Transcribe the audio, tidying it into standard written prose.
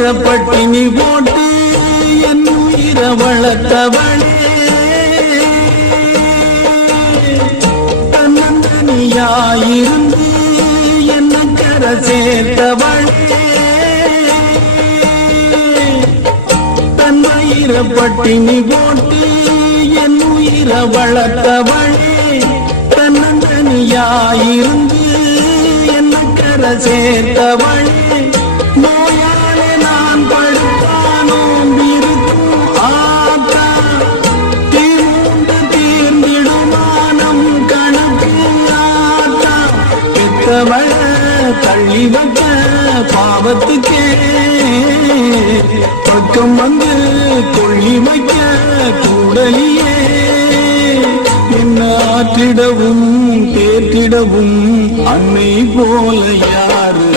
பட்டினி போட்டு என் உயிரை வளர்த்தவளே, தன்னந்தனியாயிருந்து என்ன கரை சேர்த்தவளே, தன்மயிரை பட்டினி போட்டு என் உயிரை வளர்த்தவளே, தன்னந்தனியாயிருந்து என்ன கரை சேர்த்தவளே, நோயாலே நான் படுத்தானோம் இருக்கும் ஆத்தா, தீர்ந்து தீர்ந்திடுமானம் கணக்கு ஆத்தா, பெத்தவள தள்ளி வைக்க பாவத்துக்கே பக்கம் வந்து கொள்ளி வைக்க கூடலியே, என்ன ஆற்றிடவும் தேற்றிடவும் அன்னை போல யாரு